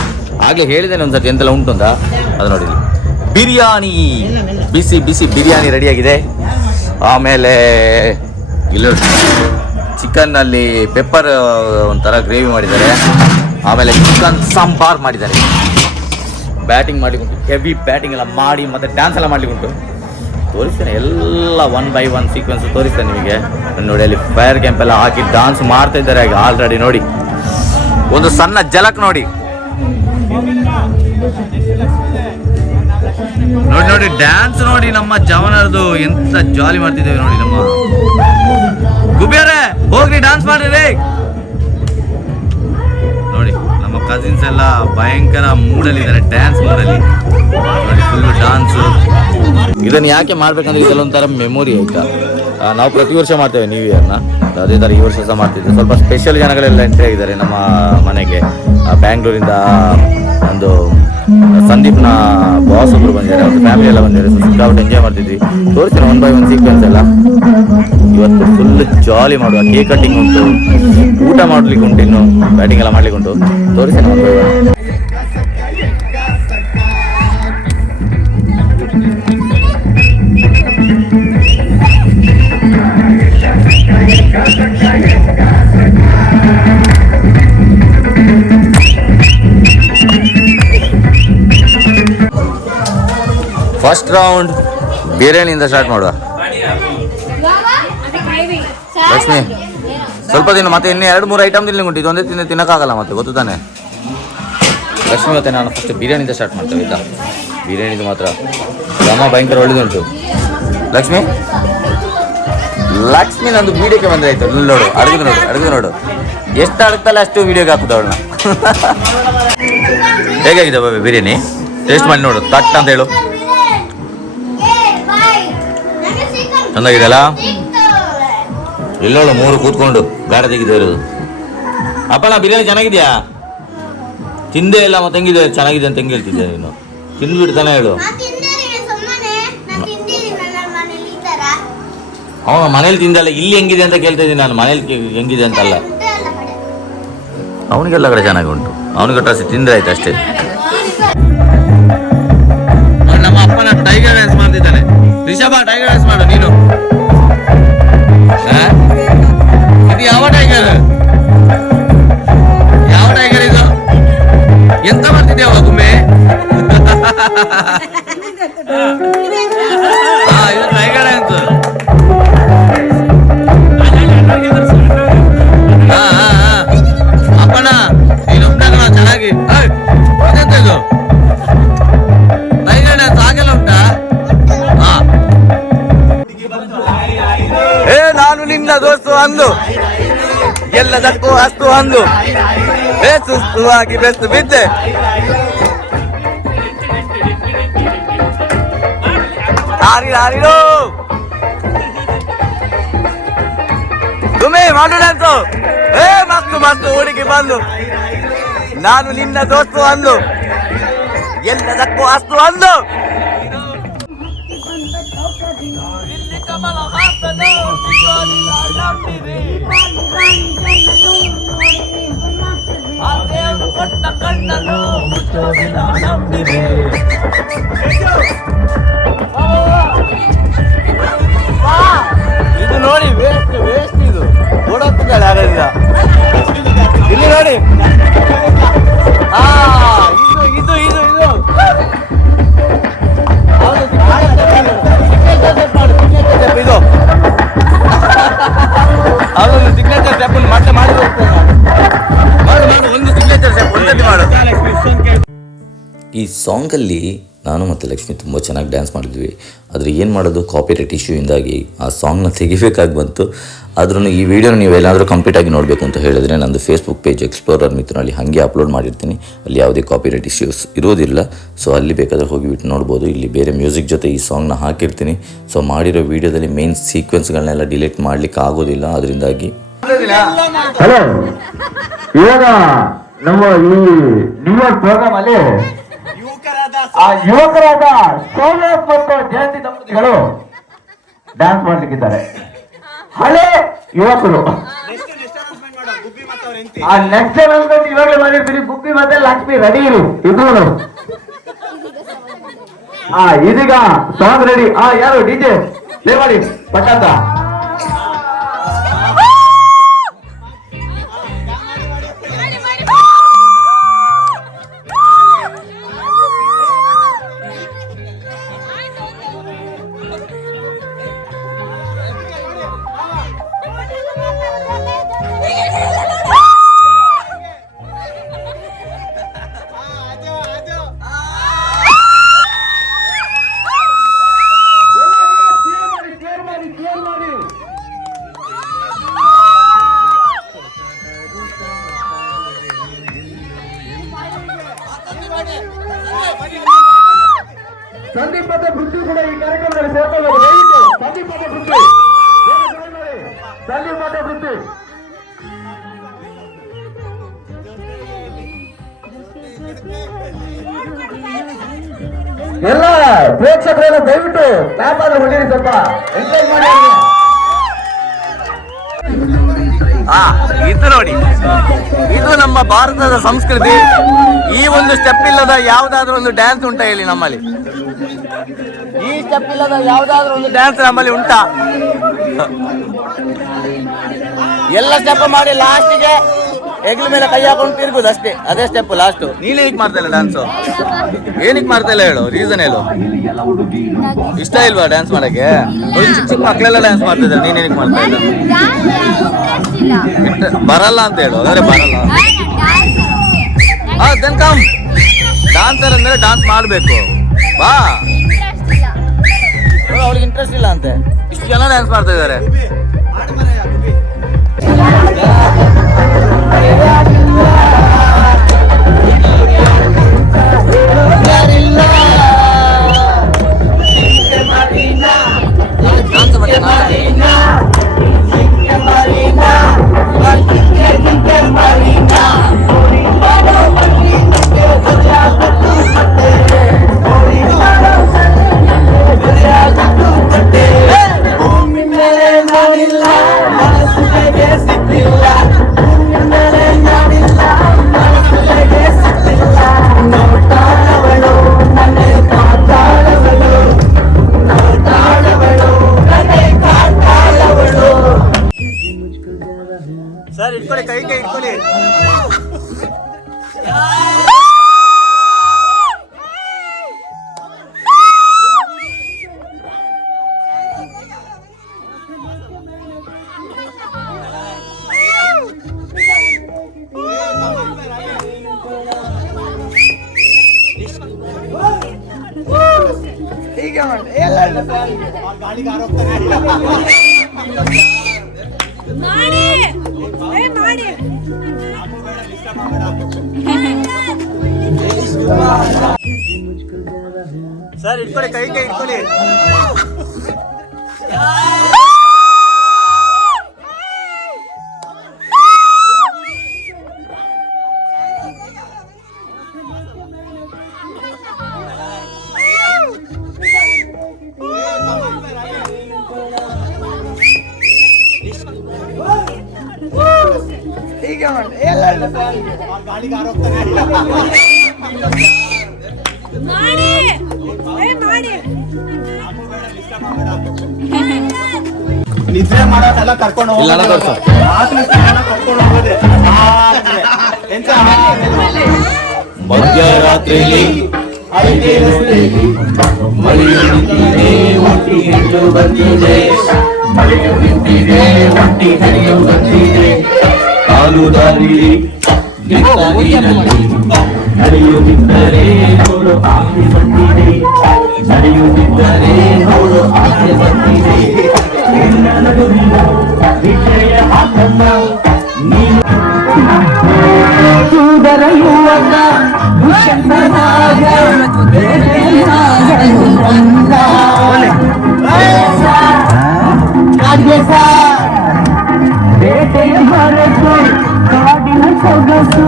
ಆಗ್ಲೇ ಹೇಳಿದ್ದೇನೆ ಒಂದ್ಸತಿ ಎಂತೆಲ್ಲ ಉಂಟು ಅಂತ, ಅದು ನೋಡಿ. ಬಿರಿಯಾನಿ, ಬಿಸಿ ಬಿಸಿ ಬಿರಿಯಾನಿ ರೆಡಿಯಾಗಿದೆ. ಆಮೇಲೆ ಇಲ್ಲ ಚಿಕನ್ ಅಲ್ಲಿ ಪೆಪ್ಪರ್ ಒಂಥರ ಗ್ರೇವಿ ಮಾಡಿದ್ದಾರೆ. ಆಮೇಲೆ ಚಿಕನ್ ಸಾಂಬಾರ್ ಮಾಡಿದ್ದಾರೆ. ಬ್ಯಾಟಿಂಗ್ ಮಾಡ್ಲಿಕ್ಕುಂಟು, ಹೆವಿ ಬ್ಯಾಟಿಂಗ್ ಎಲ್ಲ ಮಾಡಿ ಮತ್ತೆ ಡ್ಯಾನ್ಸ್ ಎಲ್ಲ ಮಾಡ್ಲಿಕ್ಕುಂಟು. ತೋರಿಸ್ತೇನೆ ಎಲ್ಲ 1 by 1 ಸೀಕ್ವೆನ್ಸ್ ತೋರಿಸ್ತೇನೆ ನಿಮಗೆ ನೋಡಿ. ಅಲ್ಲಿ ಫೈರ್ ಕ್ಯಾಂಪ್ ಎಲ್ಲ ಹಾಕಿ ಡ್ಯಾನ್ಸ್ ಮಾಡ್ತಾ ಇದ್ದಾರೆ ಈಗ ಆಲ್ರೆಡಿ ನೋಡಿ. ಒಂದು ಸಣ್ಣ ಜಲಕ್ ನೋಡಿ ನೋಡಿ ನೋಡಿ ಡ್ಯಾನ್ಸ್ ನೋಡಿ. ನಮ್ಮ ಜವನರದು ಎಂತ ಜಾಲಿ ಮಾಡ್ತಿದ್ದೇವೆ ನೋಡಿ. ನಮ್ಮ ಗುಬ್ಬಿಯರೇ ಹೋಗ್ರಿ ಡ್ಯಾನ್ಸ್ ಮಾಡ್ರಿ ನೋಡಿ. ನಮ್ಮ ಕಸಿನ್ಸ್ ಎಲ್ಲ ಭಯಂಕರ ಮೂಡಲ್ಲಿ ಇದ್ದಾರೆ, ಡ್ಯಾನ್ಸ್ ಮೂಡಲ್ಲಿ ನೋಡಿ. Full dance. ಇದನ್ನು ಯಾಕೆ ಮಾಡ್ಬೇಕಂದ್ರೆ ಇದೆಲ್ಲ ಒಂಥರ ಮೆಮೊರಿ ಆಯ್ತಾ. ನಾವು ಪ್ರತಿ ವರ್ಷ ಮಾಡ್ತೇವೆ ನ್ಯೂ ಇಯರ್ನ, ಅದೇ ಥರ ಈ ವರ್ಷ ಸಹ ಮಾಡ್ತಿದ್ದೆ. ಸ್ವಲ್ಪ ಸ್ಪೆಷಲ್ ಜನಗಳೆಲ್ಲ ಎಂಟ್ರಿ ಆಗಿದ್ದಾರೆ ನಮ್ಮ ಮನೆಗೆ. ಬ್ಯಾಂಗ್ಳೂರಿಂದ ಒಂದು ಸಂದೀಪ್ನ ಬಾಸ್ ಒಬ್ರು ಬಂದಿದ್ದಾರೆ, ಅವ್ರ ಫ್ಯಾಮಿಲಿ ಎಲ್ಲ ಬಂದಿದ್ದಾರೆ. ಸಿಕ್ಕಾಬಿಟ್ಟು ಎಂಜಾಯ್ ಮಾಡ್ತಿದ್ವಿ. ತೋರಿಸ್ತೀನಿ 1 by 1 ಸೀಕ್ವೆನ್ಸ್ ಎಲ್ಲ. ಇವತ್ತು ಫುಲ್ ಜಾಲಿ ಮಾಡುವ. ಕೇಕ್ ಕಟ್ಟಿಂಗ್ ಉಂಟು, ಊಟ ಮಾಡ್ಲಿಕ್ಕೆ ಉಂಟು, ಇನ್ನು ಬ್ಯಾಟಿಂಗ್ ಎಲ್ಲ ಮಾಡ್ಲಿಕ್ಕೆ ಉಂಟು. ತೋರಿಸ್ತೀನಿ 1 by 1. ಫಸ್ಟ್ ರೌಂಡ್ ಬಿರಿಯಾನಿಯಿಂದ ಸ್ಟಾರ್ಟ್ ಮಾಡುವ. ಲಕ್ಷ್ಮಿ ಸ್ವಲ್ಪ ದಿನ ಮತ್ತೆ ಇನ್ನೂ 2-3 ಐಟಮ್ ತಿನ್ಲಿಕ್ಕೆ ಉಂಟು. ಇದೊಂದೇ ತಿನ್ನಕ್ಕಾಗಲ್ಲ ಮತ್ತೆ, ಗೊತ್ತು ತಾನೆ ಲಕ್ಷ್ಮಿ. ಮತ್ತೆ ನಾನು ಫಸ್ಟ್ ಬಿರಿಯಾನಿಯಿಂದ ಸ್ಟಾರ್ಟ್ ಮಾಡ್ತೇವೆ ಆಯ್ತಾ. ಬಿರಿಯಾನಿದು ಮಾತ್ರ ಘಮ ಭಯಂಕರ ಒಳ್ಳೆದುಂಟು. ಲಕ್ಷ್ಮಿ ಲಕ್ಷ್ಮಿ ನಂದು ವಿಡಿಯೋಕ್ಕೆ ಬಂದ್ರೆ ಆಯ್ತು. ನೋಡು ಅಡುಗೆ ನೋಡು ಎಷ್ಟು ಅಡುಗ್ತಲ್ಲ ಅಷ್ಟು ವಿಡಿಯೋಗೆ ಹಾಕುದು ಅವಳನ್ನ. ಹೇಗಾಗಿದೆ ಬಾಬಿ ಬಿರಿಯಾನಿ? ಟೇಸ್ಟ್ ಮಾಡಿ ನೋಡು, ತಟ್ ಅಂತ ಹೇಳು. ಚೆನ್ನಾಗಿದೆಯಲ್ಲ? ಇಲ್ಲೋಳು 3 ಕೂತ್ಕೊಂಡು ಗಾಡಿ ತೆಗಿತಾ ಇರೋದು. ಅಪ್ಪಣ್ಣ ಬಿರಿಯಾನಿ ಚೆನ್ನಾಗಿದ್ಯಾ? ತಿಂದೇ ಇಲ್ಲ ಮತ್ತೆ ಹೆಂಗಿದೆ? ಚೆನ್ನಾಗಿದೆ ಅಂತ ಹೆಂಗೆ ಹೇಳ್ತಿದ್ದೆ ನೀನು? ತಿಂದ್ಬಿಟ್ಟು ತಾನೇ ಹೇಳು. ಅವನು ಮನೇಲಿ ತಿಂದಲ್ಲ, ಇಲ್ಲಿ ಹೆಂಗಿದೆ ಅಂತ ಕೇಳ್ತಾ ಇದ್ದೀನಿ ನಾನು. ಮನೇಲಿ ಹೆಂಗಿದೆ ಅಂತಲ್ಲ, ಅವನಿಗೆಲ್ಲ ಕಡೆ ಚೆನ್ನಾಗಿ ಉಂಟು. ಅವನಿಗೆ ಡ್ರೆಸ್ ತಿಂದ್ರೆ ಆಯ್ತು ಅಷ್ಟೇ. ನಮ್ಮ ಅಪ್ಪನ ಟೈಗರ್ ಡ್ಯಾನ್ಸ್ ಮಾಡ್ತಿದ್ದಾನೆ. ರಿಷಭ ಟೈಗರ್ ಡ್ಯಾನ್ಸ್ ಮಾಡು ನೀನು. ಇದು ಯಾವ ಟೈಗರ್? ಯಾವ ಟೈಗರ್ ಇದು? ಎಂತ ಮಾಡ್ತಿದ್ಯಾವ ಗುಮ್ಮೆ? ಇದು ಟೈಗರ್ ಡ್ಯಾನ್ಸ್. ಅಪ್ಪನ ನೀನು ಒಬ್ಬನ ಚೆನ್ನಾಗಿ. ಇದೆಂತ ಇದು ಟೈಗರ್ ಡ್ಯಾನ್ಸ್ ಹಾಗೆಲ್ಲ ಉಂಟಾ? ನಾನು ನಿನ್ನ ದೋಸ್ತು ಅಂದು ಎಲ್ಲದಕ್ಕೂ ಅಸ್ತು ಅಂದು ಸುಸ್ತು ಆಗಿ ಬೆಸ್ತು ಬಿದ್ದೆ. ತುಮೆ ಮಾಡು ಡ್ಯಾನ್ಸು. ಮಸ್ತು ಮಸ್ತು ಹುಡುಗಿ ಬಂದು ನಾನು ನಿನ್ನ ದೋಸ್ತು ಅಂದು ಎಲ್ಲದಕ್ಕೂ ಅಸ್ತು ಅಂದು. ಇದು ನೋಡಿ ವೇಸ್ಟ್ ವೇಸ್ಟ್ ಇದು ಓಡೋಗ್ತಿದ್ದಾಳೆ ಆಗಲಿಲ್ಲ. ಇಲ್ಲಿ ನೋಡಿ ಇದು ಇದು ಇದು ಇದು ಅವನೊಂದು ಸಿಗ್ನೇಚರ್ ಸ್ಟೆಪ್ ಮತ್ತೆ ಮಾಡಿ ಮಾಡು ಒಂದು ಸಿಗ್ನೇಚರ್ ಸ್ಟೆಪ್ ಒಂದ್ಸತಿ ಮಾಡು. ಈ ಸಾಂಗಲ್ಲಿ ನಾನು ಮತ್ತು ಲಕ್ಷ್ಮಿ ತುಂಬ ಚೆನ್ನಾಗಿ ಡ್ಯಾನ್ಸ್ ಮಾಡಿದ್ವಿ. ಆದರೆ ಏನು ಮಾಡೋದು, ಕಾಪಿರೈಟ್ ಇಶ್ಯೂಯಿಂದಾಗಿ ಆ ಸಾಂಗ್ನ ತೆಗಿಬೇಕಾಗಿ ಬಂತು. ಆದ್ರೂ ಈ ವಿಡಿಯೋನ ನೀವು ಎಲ್ಲಾದರೂ ಕಂಪ್ಲೀಟಾಗಿ ನೋಡಬೇಕು ಅಂತ ಹೇಳಿದ್ರೆ ನಂದು ಫೇಸ್ಬುಕ್ ಪೇಜ್ ಎಕ್ಸ್ಪ್ಲೋರರ್ ಮಿಥುನಲ್ಲಿ ಹಾಗೆ ಅಪ್ಲೋಡ್ ಮಾಡಿರ್ತೀನಿ. ಅಲ್ಲಿ ಯಾವುದೇ ಕಾಪಿರೈಟ್ ಇಶ್ಯೂಸ್ ಇರೋದಿಲ್ಲ. ಸೊ ಅಲ್ಲಿ ಬೇಕಾದರೆ ಹೋಗಿಬಿಟ್ಟು ನೋಡ್ಬೋದು. ಇಲ್ಲಿ ಬೇರೆ ಮ್ಯೂಸಿಕ್ ಜೊತೆ ಈ ಸಾಂಗ್ನ ಹಾಕಿರ್ತೀನಿ. ಸೊ ಮಾಡಿರೋ ವಿಡಿಯೋದಲ್ಲಿ ಮೇನ್ ಸೀಕ್ವೆನ್ಸ್ಗಳನ್ನೆಲ್ಲ ಡಿಲೀಟ್ ಮಾಡಲಿಕ್ಕೆ ಆಗೋದಿಲ್ಲ. ಅದರಿಂದಾಗಿ ಹಲೋ, ಇವಾಗ ನಮ್ಮ ಈ ನ್ಯೂ ಇಯರ್ ಪ್ರೋಗ್ರಾಮ್ ಅಲ್ಲಿ ಆ ಯುವಕರಾದ ಸೌರಭ್ ಮತ್ತು ಜಯಂತಿ ದಂಪತಿಗಳು ಡ್ಯಾನ್ಸ್ ಮಾಡ್ಲಿಕ್ಕಿದ್ದಾರೆ. ಹಳೆ ಯುವಕರು ಆ ನೆಕ್ಸ್ಟ್ ಅನ್ನೋದು ಇವಾಗಲೇ ಮಾಡಿರ್ತೀರಿ. ಗುಬ್ಬಿ ಮತ್ತೆ ಲಕ್ಷ್ಮಿ ರೆಡಿ ಇರು ಇದ್ರು. ಇದೀಗ ಸಾಂಗ್ ರೆಡಿ. ಯಾರು ಡಿಜೆ ಪ್ಲೇ ಮಾಡಿ ಪಟ್ಟಂತ. ಸಂದೀಪ್ ಮತ್ತೆ ಪೃಥ್ವಿ ಕೂಡ ಈ ಕಾರ್ಯಕ್ರಮದಲ್ಲಿ ಸೇರ್ಕೊಳ್ಳೋದು. ಸಂದೀಪ್ ಮತ್ತೆ ಪೃಥ್ವಿ, ಸಂದೀಪ್ ಮತ್ತೆ ಪೃಥ್ವಿ ಎಲ್ಲ ಪ್ರೇಕ್ಷಕರೆಲ್ಲ ದಯವಿಟ್ಟು ಕ್ಲಾಪ್ ಆದ್ರೆ ಹೊಡೀರಿ, ಸ್ವಲ್ಪ ಎಂಜಾಯ್ ಮಾಡಿ. ಇದು ನೋಡಿ, ಇದು ನಮ್ಮ ಭಾರತದ ಸಂಸ್ಕೃತಿ. ಈ ಒಂದು ಸ್ಟೆಪ್ ಇಲ್ಲದ ಯಾವ್ದಾದ್ರು ಒಂದು ಡ್ಯಾನ್ಸ್ ಉಂಟಾ ಹೇಳಿ ನಮ್ಮಲ್ಲಿ? ಈ ಸ್ಟೆಪ್ ಇಲ್ಲದ ಯಾವ್ದಾದ್ರು ಒಂದು ಡ್ಯಾನ್ಸ್ ನಮ್ಮಲ್ಲಿ ಉಂಟಾ? ಎಲ್ಲ ಸ್ಟೆಪ್ ಮಾಡಿ ಲಾಸ್ಟಿಗೆ ಹೆಗ್ಲ ಮೇಲೆ ಕೈ ಹಾಕೊಂಡು ತಿರುಗುದು ಅಷ್ಟೇ. ಅದೇ ಸ್ಟೆಪ್ ಲಾಸ್ಟ್. ನೀನೇನಿಕ್ ಮಾಡ್ತಾ ಇಲ್ಲ ಡ್ಯಾನ್ಸು? ಏನಕ್ಕೆ ಮಾಡ್ತಾ ಇಲ್ಲ ಹೇಳು, ರೀಸನ್ ಹೇಳು. ಇಷ್ಟ ಇಲ್ವಾ ಡ್ಯಾನ್ಸ್ ಮಾಡಕ್ಕೆ? ಚಿಕ್ಕ ಚಿಕ್ಕ ಮಕ್ಕಳೆಲ್ಲ ಡ್ಯಾನ್ಸ್ ಮಾಡ್ತಿದ್ದಾರೆ, ನೀನೇನಿಕ್ ಮಾಡ್ತಾ ಇಲ್ಲ? ಬರಲ್ಲ ಅಂತ ಹೇಳು. ಹಾಗಾದ್ರೆ ಬರಲ್ಲ. Then come. ಡಾನ್ಸರ್ ಅಂದ್ರೆ ಡಾನ್ಸ್ ಮಾಡ್ಬೇಕು. ಬಾ. ಅವ್ರಿಗೆ ಇಂಟ್ರೆಸ್ಟ್ ಇಲ್ಲ ಅಂತೆ, ಇಷ್ಟು ಜನ ಡ್ಯಾನ್ಸ್ ಮಾಡ್ತಾ ಇದ್ದಾರೆ. ಸರ್ ಇಟ್ಕೊಳ್ಳಿ, ಕೈ ಇಟ್ಕೊಳ್ಳಿ. ಹೀಗೆ ಮಾಡಿ ಎಲ್ಲ ಗಾಡಿಗೆ ಆರೋಗ್ತಾನೆ ಸರ್ ಇಟ್ಕೊಳ್ಳಿ, ಕೈ ಇಟ್ಕೊಳ್ಳಿ. ನಿದ್ರೆ ಮಾಡೋದೆಲ್ಲ ಕರ್ಕೊಂಡು ಇಲ್ಲ ಅಣ್ಣ ತೋರ್ಸು. ಕರ್ಕೊಂಡು ಹೋಗೋದೆ ಎಂತ ಮಧ್ಯರಾತ್ರಿಲಿ ಮಳೆಯು ನಿಂತಿದೆ ಒಟ್ಟಿ ಹೆಣ್ಣು ಬಂದಿದೆ ಮಳೆಯು ನಿಂತಿದೆ ಒಟ್ಟಿ ಹೆಣ್ಣು ಬಂದಿದೆ ಕಾಲು ದಾರಿಲಿ ಬೆಕ್ಕಾಗಿನಲ್ಲಿ ನಡೆಯುತ್ತಿದ್ದರೆ ನೋಡು ಆಸೆ ಬಂದಿದೆ ನಡೆಯುತ್ತಿದ್ದರೆ ನೋಡು ಆಸೆ ಬಂದಿದೆ ನಿನ್ನ ನಡುವಿನ ವಿಷಯ ಹಾಕಮ್ಮ ನೀನು ಸುಂದರ ಯುವಕ ದುಷ್ಯಂತನಾಗ ಬೇಟೆಯ ಮರೆತು ಕಾಡಿನ ಸೊಗಸು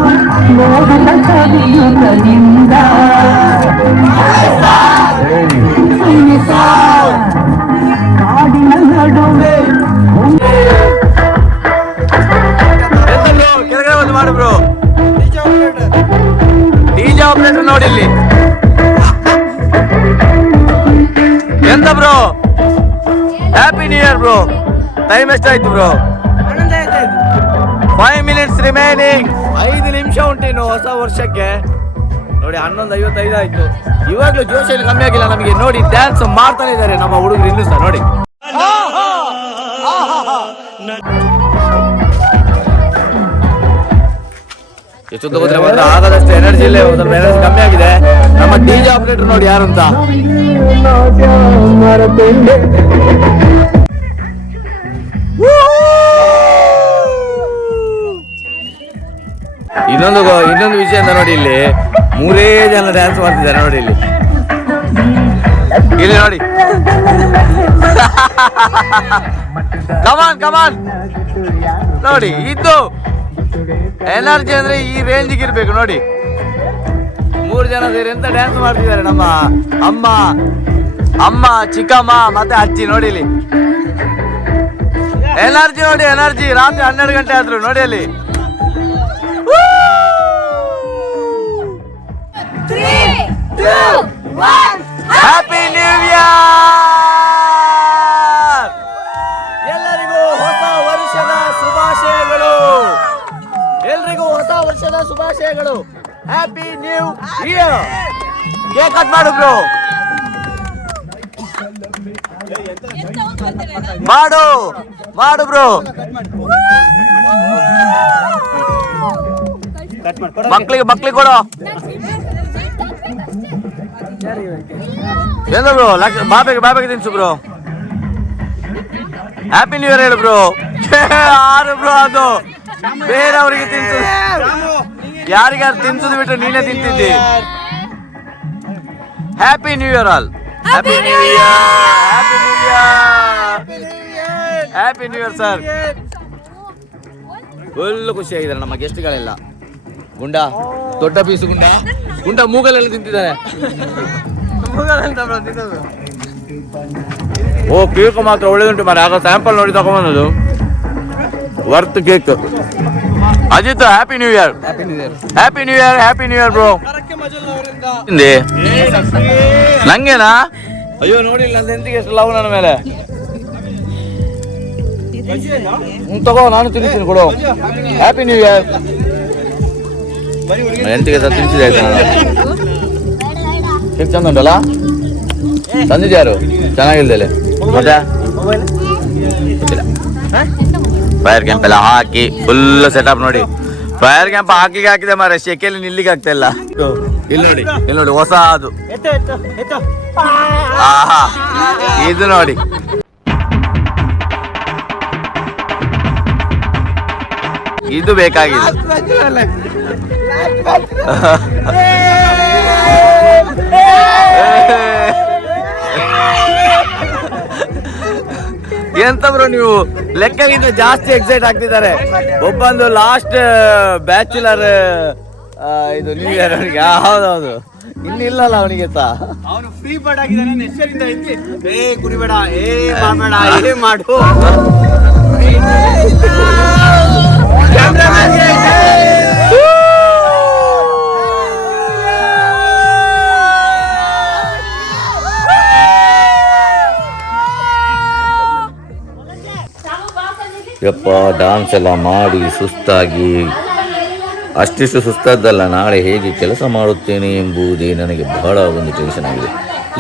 ನೋಡಲ ಕಲಿಯುವುದರಿಂದ ಕಾಡಿನ ನಡುವೆ ಕೆಳಗಡೆ ಒಂದು ಮಾಡು ಬ್ರೋ. ಡಿಜೆ ಆಪರೇಟರ್ ನೋಡಿ ಇಲ್ಲಿ ಎಂತ bro. Happy new year bro. Time ಎಷ್ಟಾಯ್ತು ಬ್ರೋ? 5 minutes remaining. 5 ನಿಮಿಷ ಉಂಟು ಇನ್ನು ಹೊಸ ವರ್ಷಕ್ಕೆ. ನೋಡಿ 11:55 ಆಯ್ತು. ಇವಾಗ್ಲೂ ಜೋಶಲ್ಲಿ ಕಮ್ಮಿ ಆಗಿಲ್ಲ ನಮಗೆ. ನೋಡಿ ಡ್ಯಾನ್ಸ್ ಮಾಡ್ತಾನೆ ಇದ್ದಾರೆ ನಮ್ಮ ಹುಡುಗರು ಇನ್ನೂ ಸಹ. ನೋಡಿ ಎಷ್ಟೊತ್ತು ಹೋದ್ರೆ ಮಾತ್ರ ಆಗದಷ್ಟು ಎನರ್ಜಿ ಇಲ್ಲೇ ಸ್ವಲ್ಪ ಎನರ್ಜಿ ಕಮ್ಮಿ ಆಗಿದೆ. ನಮ್ಮ ಡಿಜೆ ಆಪರೇಟರ್ ನೋಡಿ ಯಾರು ಅಂತ. ಇನ್ನೊಂದು ವಿಷಯ ಅಂತ ನೋಡಿ, ಇಲ್ಲಿ 3 ಜನ ಡ್ಯಾನ್ಸ್ ಮಾಡ್ತಿದ್ದಾರೆ ನೋಡಿ. ಇಲ್ಲಿ ನೋಡಿ ಕಮಾನ್ ಕಮಾನ್ ನೋಡಿ. ಇದು ಎನರ್ಜಿ ಅಂದ್ರೆ ಈ ರೇಂಜಿಗೆ ಇರ್ಬೇಕು ನೋಡಿ. 3 ಜನ ಸೇರಿ ಎಂತ ಡ್ಯಾನ್ಸ್ ಮಾಡ್ತಿದ್ದಾರೆ. ನಮ್ಮ ಅಮ್ಮ ಚಿಕ್ಕಮ್ಮ ಮತ್ತೆ ಅಜ್ಜಿ ನೋಡಿ ಇಲ್ಲಿ. ಎನರ್ಜಿ ನೋಡಿ, ಎನರ್ಜಿ. ರಾತ್ರಿ 12 ಗಂಟೆ ಆದ್ರು ನೋಡಿ ಅಲ್ಲಿ. Happy new year. ಎಲ್ಲರಿಗೂ ಹೊಸ ವರ್ಷದ ಶುಭಾಶಯಗಳು. ಎಲ್ರಿಗೂ ಹೊಸ ವರ್ಷದ ಶುಭಾಶಯಗಳು. Happy new year. Cake cut ಮಾಡು ಬ್ರೋ. ಮಾಡು ಬ್ರೋ. ಮಕ್ಳಿಗೆ ಕೊಡು. ಏನು ಬ್ರೋ? ಬಾಬೆಗೆ ತಿನ್ಸು ಬ್ರೋ. ಹ್ಯಾಪಿ ನ್ಯೂ ಇಯರ್ ಹೇಳು ಬ್ರೋ. ಆರು ಬ್ರೋ, ಅದು ಬೇರೆಯವರಿಗೆ ತಿನ್ಸು. ಯಾರಿಗಾರು ತಿನ್ಸುದು ಬಿಟ್ಟು ನೀನೇ ತಿಂತಿದ್ದಿ. Happy new year all. Happy new year. Happy new year. Happy new year sir. Full ಖುಷಿಯಾಗಿದ್ದಾರೆ ನಮ್ಮ ಗೆಸ್ಟ್ಗಳೆಲ್ಲ. ಗುಂಡ ದೊಡ್ಡ ಪೀಸು ಗುಂಡ ಮೂಗಲೆಲ್ಲ ತಿಂತಿದ್ದಾರೆ. ಓ ಕೇಕ್ ಮಾತ್ರ ಒಳ್ಳೇದುಂಟು ಮಾರ. ಆಗ ಸ್ಯಾಂಪಲ್ ನೋಡಿ ತಗೊಂಬಂದದು. Worth cake. Ajith happy new year. Happy new year. Happy new year bro. ನಂಗೇನಾ? ಅಯ್ಯೋ ನೋಡಿಲ್ಲ ನನ್ನ ಎಂತಿಗೆ ಎಷ್ಟು ಲವ್ ನನ್ನ ಮೇಲೆ. ತಗೋ, ನಾನು ತಿನ್ನಿಸ್ತೀನಿ ಕೊಡು. Happy new year. ಎಂತಿಗೆ ತಿನ್ಸಿದೆ ಆಯ್ತಾ? ಕೇಕ್ ಚಂದ ಉಂಟಲ್ಲ? ತಂದಿದ್ಯಾರು? ಚೆನ್ನಾಗಿಲ್ದಲೆ ಮತ್ತೆ ಫೈರ್ ಕ್ಯಾಂಪ್ ಎಲ್ಲ ಹಾಕಿ ಫುಲ್ ಸೆಟಪ್ ನೋಡಿ. ಫೈರ್ ಕ್ಯಾಂಪ್ ಹಾಕಿದೆ ಮಾರ. ಶೆಕೆಯಲ್ಲಿ ನಿಲ್ಲಿಗೆ ಆಗ್ತಾ ಇಲ್ಲ. ಇಲ್ಲಿ ನೋಡಿ ಹೊಸ ಅದು. ಆಹಾ, ಇದು ನೋಡಿ. ಇದು ಬೇಕಾಗಿದೆ. ಎಂತ ಬ್ರೋ ನೀವು ಲೆಕ್ಕಗಿಂತ ಜಾಸ್ತಿ ಎಕ್ಸೈಟ್ ಆಗ್ತಿದ್ದಾರೆ. ಒಬ್ಬಂದು ಲಾಸ್ಟ್ ಬ್ಯಾಚುಲರ್ ಇದು ನ್ಯೂ ಇಯರ್ ಅವನಿಗೆ. ಹೌದೌದು, ಇನ್ನಿಲ್ಲಲ್ಲ ಅವನಿಗೆ ಸಹ. ಅವನು ಫ್ರೀ ಬರ್ಡ್ ಆಗಿದ್ದಾನೆ. ನೆಚ್ಚರಿಂದ ಏ ಕುಡಿಬೇಡ, ಮಾಡಬೇಡ, ಮಾಡು. ಯಪ್ಪ ಡಾನ್ಸ್ ಎಲ್ಲ ಮಾಡಿ ಸುಸ್ತಾಗಿ ಅಷ್ಟಿಷ್ಟು ಸುಸ್ತಾದ್ದಲ್ಲ, ನಾಳೆ ಹೇಗೆ ಕೆಲಸ ಮಾಡುತ್ತೇನೆ ಎಂಬುದೇ ನನಗೆ ಬಹಳ ಒಂದು ಟೆನ್ಷನ್ ಆಗಿದೆ.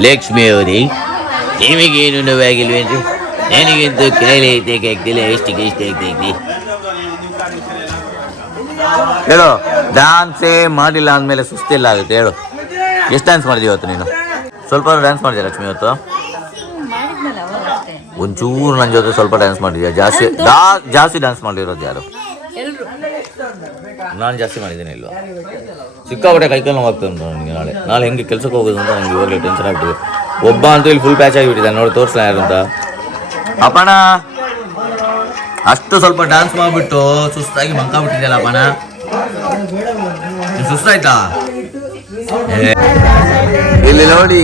ಲಕ್ಷ್ಮಿ ಅವರೇ, ನಿಮಗೇನು ನೋವಾಗಿಲ್ವೇನ್ರಿ? ನನಗಂತೂ ಕಾಯಿಲೆ ಐತೆ ಆಗ್ತಿಲ್ಲ, ಎಷ್ಟಿಗೆ ಇಷ್ಟ ಆಗ್ತೈತಿ ಹೇಳು. ಡ್ಯಾನ್ಸೇ ಮಾಡಿಲ್ಲ ಅಂದಮೇಲೆ ಸುಸ್ತಿಲ್ಲ ಆಗುತ್ತೆ ಹೇಳು. ಎಷ್ಟು ಡ್ಯಾನ್ಸ್ ಮಾಡಿದೆ ಇವತ್ತು ನೀನು? ಸ್ವಲ್ಪ ಡ್ಯಾನ್ಸ್ ಮಾಡಿದೆ ಲಕ್ಷ್ಮಿ ಇವತ್ತು? ಒಂಚೂರು ನನ್ನ ಜೊತೆ ಸ್ವಲ್ಪ ಡ್ಯಾನ್ಸ್ ಮಾಡಿದ್ಯಾ? ಜಾಸ್ತಿ ಡ್ಯಾನ್ಸ್ ಮಾಡಿರೋದು ಯಾರು? ನಾನು ಜಾಸ್ತಿ ಮಾಡಿದ್ದೇನೆ ಇಲ್ವಾ? ಸಿಕ್ಕಾಪಟ್ಟೆ ಕೈಕಾಲು ನೋವಾಗ್ತದೆ ನನಗೆ. ನಾಳೆ ಹೆಂಗೆ ಕೆಲಸಕ್ಕೆ ಹೋಗೋದು ಅಂತ ನನಗೆ ಇವಾಗಲೇ ಟೆನ್ಷನ್ ಆಗ್ಬಿಟ್ಟಿದೆ. ಒಬ್ಬ ಅಂತೂ ಇಲ್ಲಿ ಫುಲ್ ಪ್ಯಾಚ್ ಆಗಿಬಿಟ್ಟಿದ್ದಾನೆ ನೋಡಿ, ತೋರಿಸ್ಲಾ ಯಾರು ಅಂತ. ಅಪ್ಪಣ ಅಷ್ಟು ಸ್ವಲ್ಪ ಡ್ಯಾನ್ಸ್ ಮಾಡಿಬಿಟ್ಟು ಸುಸ್ತಾಗಿ ಮಂಕಾಬಿಟ್ಟಿದ್ಯಲ್ಲ ಅಪ್ಪಣ. ಸುಸ್ತಾಯ್ತಾ? ಇಲ್ಲಿ ನೋಡಿ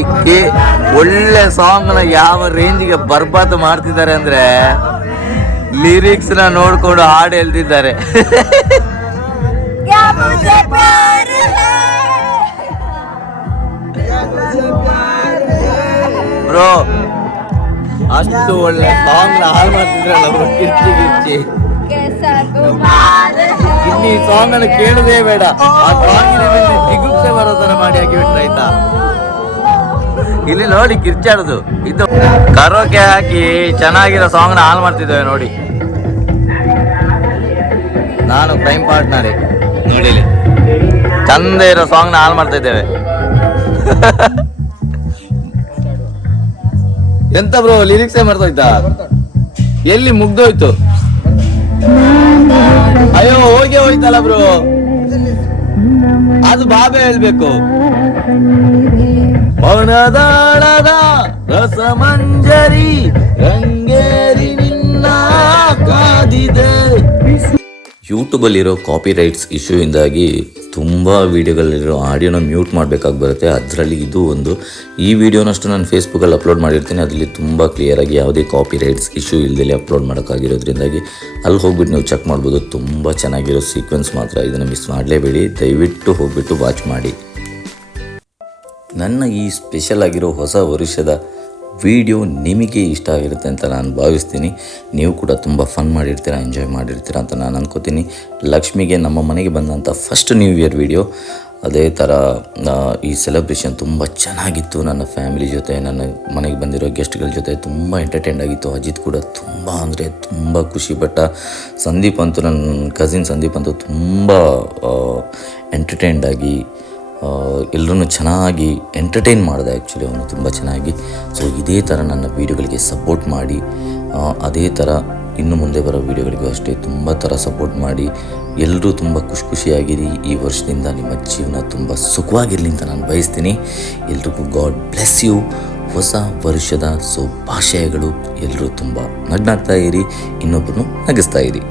ಒಳ್ಳೆ ಸಾಂಗ್ ನ ಯಾವ ರೇಂಜ್ಗೆ ಬರ್ಬಾದ್ ಮಾಡ್ತಿದ್ದಾರೆ ಅಂದ್ರೆ ಲಿರಿಕ್ಸ್ ನ ನೋಡ್ಕೊಂಡು ಹಾಡು ಹೇಳ್ತಿದ್ದಾರೆ. ಬ್ರೋ ಅಷ್ಟು ಒಳ್ಳೆ ಸಾಂಗ್ ನ ಹಾಳು ಮಾಡ್ತಿದ್ರಲ್ಲ ಕಿರ್ಚಿ ಇನ್ನು ಈ ಸಾಂಗ್ ಅನ್ನು ಕೇಳೋದೇ ಬೇಡ. ಆ ಸಾಂಗ್ ಜಿಗುಪ್ಸೆ ಬರೋ ತರ ಮಾಡಿ ಹಾಕಿಬಿಟ್ರೆ ಆಯ್ತಾ? ಇಲ್ಲಿ ನೋಡಿ ಕಿರ್ಚಾಡುದು ಇದು ಕರೋಕೆ ಹಾಕಿ ಚೆನ್ನಾಗಿರೋ ಸಾಂಗ್ ನ ಹಾಳು ಮಾಡ್ತಿದ್ದೇವೆ ನೋಡಿ. ನಾನು ಕ್ರೈಮ್ ಪಾರ್ಟ್ನರೇ ನೋಡಿ, ಚಂದ ಇರೋ ಸಾಂಗ್ ನ ಹಾಳು ಮಾಡ್ತಾ ಇದ್ದೇವೆ. ಎಂತ ಬ್ರೋ ಲಿರಿಕ್ಸೇ ಮರ್ತೋಯ್ತಾ? ಎಲ್ಲಿ ಮುಗ್ದೋಯ್ತು? ಅಯ್ಯೋ ಹೋಗಿ ಹೋಯ್ತಲ್ಲ ಬ್ರೋ, ಅದು ಬಾಬೆ ಹೇಳ್ಬೇಕು. ಮೌನದಾಳದ ರಸಮಂಜರಿ ರಂಗೇರಿ ನಿನ್ನ ಕಾದಿದೆ. ಯೂಟ್ಯೂಬಲ್ಲಿರೋ ಕಾಪಿ ರೈಟ್ಸ್ ಇಶ್ಯೂಯಿಂದಾಗಿ ತುಂಬ ವೀಡಿಯೋಗಳಲ್ಲಿರೋ ಆಡಿಯೋನ ಮ್ಯೂಟ್ ಮಾಡಬೇಕಾಗಿ ಬರುತ್ತೆ. ಅದರಲ್ಲಿ ಇದು ಒಂದು. ಈ ವಿಡಿಯೋನಷ್ಟು ನಾನು ಫೇಸ್ಬುಕ್ಕಲ್ಲಿ ಅಪ್ಲೋಡ್ ಮಾಡಿರ್ತೀನಿ. ಅದರಲ್ಲಿ ತುಂಬ ಕ್ಲಿಯರಾಗಿ ಯಾವುದೇ ಕಾಪಿ ರೈಟ್ಸ್ ಇಶ್ಯೂ ಇಲ್ಲದೆ ಅಪ್ಲೋಡ್ ಮಾಡೋಕ್ಕಾಗಿರೋದ್ರಿಂದಾಗಿ ಅಲ್ಲಿ ಹೋಗ್ಬಿಟ್ಟು ನೀವು ಚೆಕ್ ಮಾಡ್ಬೋದು. ತುಂಬ ಚೆನ್ನಾಗಿರೋ ಸೀಕ್ವೆನ್ಸ್ ಮಾತ್ರ, ಇದನ್ನು ಮಿಸ್ ಮಾಡಲೇಬೇಡಿ. ದಯವಿಟ್ಟು ಹೋಗ್ಬಿಟ್ಟು ವಾಚ್ ಮಾಡಿ. ನನ್ನ ಈ ಸ್ಪೆಷಲ್ ಆಗಿರೋ ಹೊಸ ವರ್ಷದ ವಿಡಿಯೋ ನಿಮಗೆ ಇಷ್ಟ ಆಗಿರುತ್ತೆ ಅಂತ ನಾನು ಭಾವಿಸ್ತೀನಿ. ನೀವು ಕೂಡ ತುಂಬ ಫನ್ ಮಾಡಿರ್ತೀರ, ಎಂಜಾಯ್ ಮಾಡಿರ್ತೀರ ಅಂತ ನಾನು ಅನ್ಕೋತೀನಿ. ಲಕ್ಷ್ಮಿಗೆ ನಮ್ಮ ಮನೆಗೆ ಬಂದಂಥ ಫಸ್ಟ್ ನ್ಯೂ ಇಯರ್ ವಿಡಿಯೋ, ಅದೇ ಥರ ಈ ಸೆಲೆಬ್ರೇಷನ್ ತುಂಬ ಚೆನ್ನಾಗಿತ್ತು. ನನ್ನ ಫ್ಯಾಮಿಲಿ ಜೊತೆ, ನನ್ನ ಮನೆಗೆ ಬಂದಿರೋ ಗೆಸ್ಟ್ಗಳ ಜೊತೆ ತುಂಬ ಎಂಟರ್ಟೈನ್ ಆಗಿತ್ತು. ಅಜಿತ್ ಕೂಡ ತುಂಬ ಅಂದರೆ ತುಂಬ ಖುಷಿಪಟ್ಟ. ಸಂದೀಪ್ ಅಂತೂ, ನನ್ನ ಕಸಿನ್ ಸಂದೀಪ್ ಅಂತೂ ತುಂಬ ಎಂಟರ್ಟೈನ್ಡ್ ಆಗಿ ಎಲ್ಲರೂ ಚೆನ್ನಾಗಿ ಎಂಟರ್ಟೈನ್ ಮಾಡಿದೆ. ಆ್ಯಕ್ಚುಲಿ ಅವನು ತುಂಬ ಚೆನ್ನಾಗಿ. ಸೊ ಇದೇ ಥರ ನನ್ನ ವೀಡಿಯೋಗಳಿಗೆ ಸಪೋರ್ಟ್ ಮಾಡಿ, ಅದೇ ಥರ ಇನ್ನು ಮುಂದೆ ಬರೋ ವೀಡಿಯೋಗಳಿಗೂ ಅಷ್ಟೇ ತುಂಬ ಥರ ಸಪೋರ್ಟ್ ಮಾಡಿ. ಎಲ್ಲರೂ ತುಂಬ ಖುಷಿಯಾಗಿರಿ. ಈ ವರ್ಷದಿಂದ ನಿಮ್ಮ ಜೀವನ ತುಂಬ ಸುಖವಾಗಿರಲಿ ಅಂತ ನಾನು ಬಯಸ್ತೀನಿ. ಎಲ್ರಿಗೂ ಗಾಡ್ ಬ್ಲೆಸ್ ಯು. ಹೊಸ ವರ್ಷದ ಶುಭಾಶಯಗಳು. ಎಲ್ಲರೂ ತುಂಬ ನಗ್ನಾಗ್ತಾ ಇರಿ, ಇನ್ನೊಬ್ಬರನ್ನು ನಗಿಸ್ತಾ ಇರಿ.